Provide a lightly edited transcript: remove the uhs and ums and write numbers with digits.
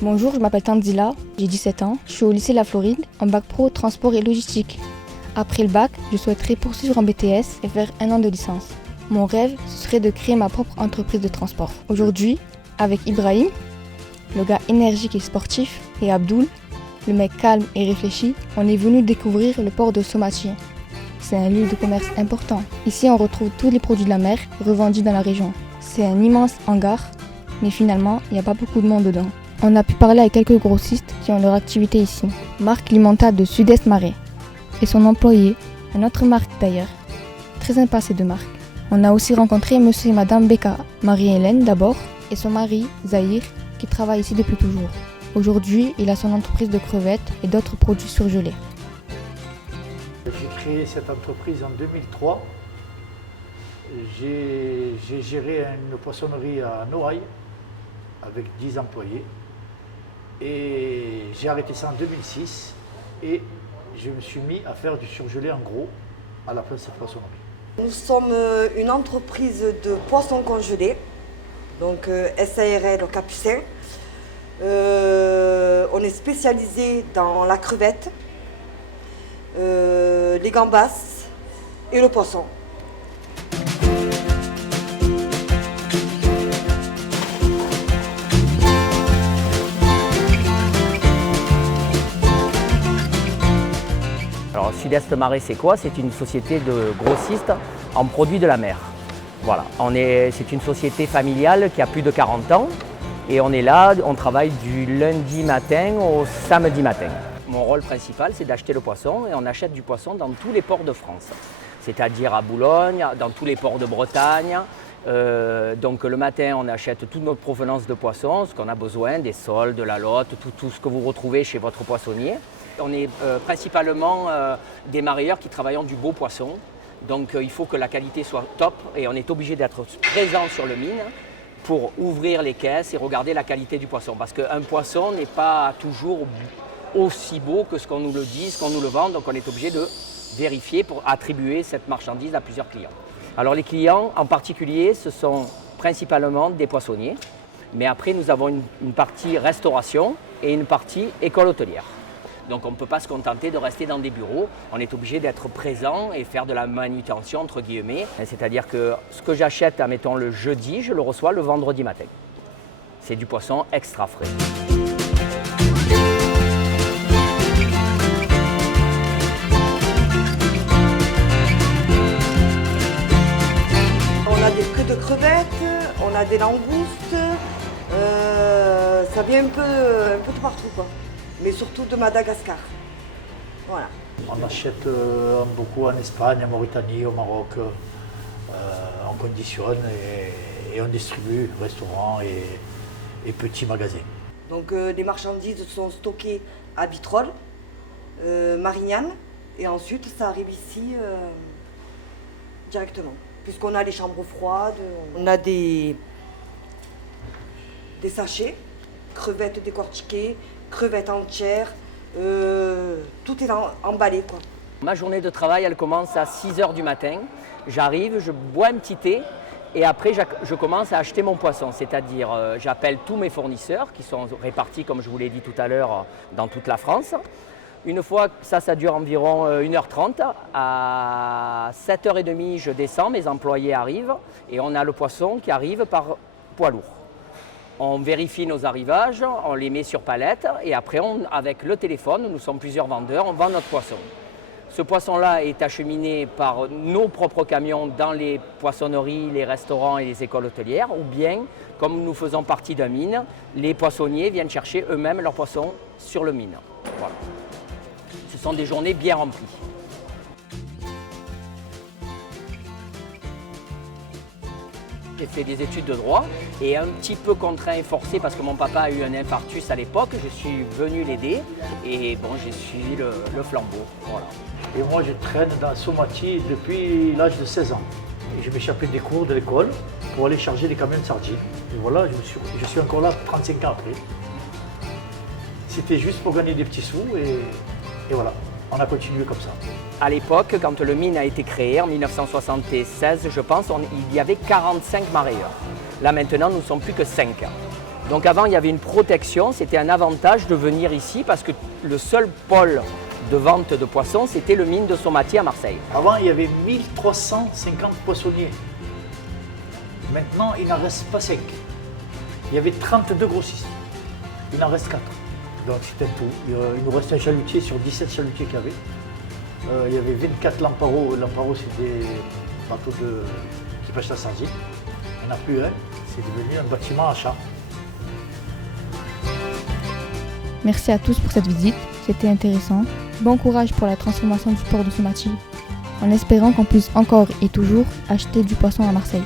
Bonjour, je m'appelle Tanzila, j'ai 17 ans, je suis au lycée La Floride, en bac pro transport et logistique. Après le bac, je souhaiterais poursuivre en BTS et faire 1 an de licence. Mon rêve, ce serait de créer ma propre entreprise de transport. Aujourd'hui, avec Ibrahim, le gars énergique et sportif, et Abdoul, le mec calme et réfléchi, on est venu découvrir le port de Somatier. C'est un lieu de commerce important. Ici, on retrouve tous les produits de la mer revendus dans la région. C'est un immense hangar, mais finalement, il n'y a pas beaucoup de monde dedans. On a pu parler avec quelques grossistes qui ont leur activité ici. Marc Limenta de Sud-Est Marais et son employé, un autre marque d'ailleurs. Très sympa ces deux marques. On a aussi rencontré monsieur et madame Beka, Marie-Hélène d'abord, et son mari, Zahir, qui travaille ici depuis toujours. Aujourd'hui, il a son entreprise de crevettes et d'autres produits surgelés. J'ai créé cette entreprise en 2003. J'ai géré une poissonnerie à Noailles avec 10 employés. Et j'ai arrêté ça en 2006 et je me suis mis à faire du surgelé en gros à la place de cette poissonnerie. Nous sommes une entreprise de poissons congelés, donc SARL au Capucin. On est spécialisé dans la crevette, les gambas et le poisson. Alors Sud-Est Marais, c'est quoi? C'est une société de grossistes en produits de la mer. Voilà, c'est une société familiale qui a plus de 40 ans et on est là, on travaille du lundi matin au samedi matin. Mon rôle principal, c'est d'acheter le poisson et on achète du poisson dans tous les ports de France, c'est-à-dire à Boulogne, dans tous les ports de Bretagne. Donc le matin, on achète toute notre provenance de poissons, ce qu'on a besoin, des sols, de la lotte, tout ce que vous retrouvez chez votre poissonnier. On est principalement des marailleurs qui travaillent du beau poisson. Donc il faut que la qualité soit top et on est obligé d'être présent sur le mine pour ouvrir les caisses et regarder la qualité du poisson. Parce qu'un poisson n'est pas toujours aussi beau que ce qu'on nous le dit, ce qu'on nous le vend. Donc on est obligé de vérifier pour attribuer cette marchandise à plusieurs clients. Alors les clients en particulier, ce sont principalement des poissonniers. Mais après, nous avons une partie restauration et une partie école hôtelière. Donc on ne peut pas se contenter de rester dans des bureaux, on est obligé d'être présent et faire de la manutention entre guillemets. C'est-à-dire que ce que j'achète, admettons le jeudi, je le reçois le vendredi matin. C'est du poisson extra frais. On a des queues de crevettes, on a des langoustes, ça vient un peu de partout quoi. Mais surtout de Madagascar. Voilà. On achète beaucoup en Espagne, en Mauritanie, au Maroc. On conditionne et on distribue restaurants et petits magasins. Donc les marchandises sont stockées à Vitrolles, Marignane, et ensuite ça arrive ici directement. Puisqu'on a les chambres froides, on a des sachets, crevettes décortiquées, crevettes entières, tout est emballé quoi. Ma journée de travail, elle commence à 6 h du matin. J'arrive, je bois un petit thé et après je commence à acheter mon poisson. C'est-à-dire j'appelle tous mes fournisseurs qui sont répartis, comme je vous l'ai dit tout à l'heure, dans toute la France. Une fois que ça dure environ 1h30. À 7h30, je descends, mes employés arrivent et on a le poisson qui arrive par poids lourd. On vérifie nos arrivages, on les met sur palette et après, avec le téléphone, nous sommes plusieurs vendeurs, on vend notre poisson. Ce poisson-là est acheminé par nos propres camions dans les poissonneries, les restaurants et les écoles hôtelières ou bien, comme nous faisons partie d'un mine, les poissonniers viennent chercher eux-mêmes leurs poissons sur le mine. Voilà. Ce sont des journées bien remplies. J'ai fait des études de droit et un petit peu contraint et forcé parce que mon papa a eu un infarctus à l'époque. Je suis venu l'aider et bon, j'ai suivi le flambeau. Voilà. Et moi, je traîne dans Somatier depuis l'âge de 16 ans. Et je m'échappais des cours de l'école pour aller charger des camions de sardines. Et voilà, je suis encore là 35 ans après. C'était juste pour gagner des petits sous et voilà, on a continué comme ça. À l'époque, quand le mine a été créé, en 1976, je pense, il y avait 45 marailleurs. Là maintenant, nous ne sommes plus que 5. Donc avant, il y avait une protection, c'était un avantage de venir ici parce que le seul pôle de vente de poissons, c'était le mine de Somatier à Marseille. Avant, il y avait 1350 poissonniers. Maintenant, il n'en reste pas 5. Il y avait 32 grossistes. Il en reste 4. Donc c'est un tout. Il nous reste un chalutier sur 17 chalutiers qu'il y avait. Il y avait 24 lamparos. Lamparos, c'est des bateaux qui pêchent la sardine. Il n'y en a plus un. C'est devenu un bâtiment à chat. Merci à tous pour cette visite, c'était intéressant. Bon courage pour la transformation du port de Somatier, en espérant qu'on puisse encore et toujours acheter du poisson à Marseille.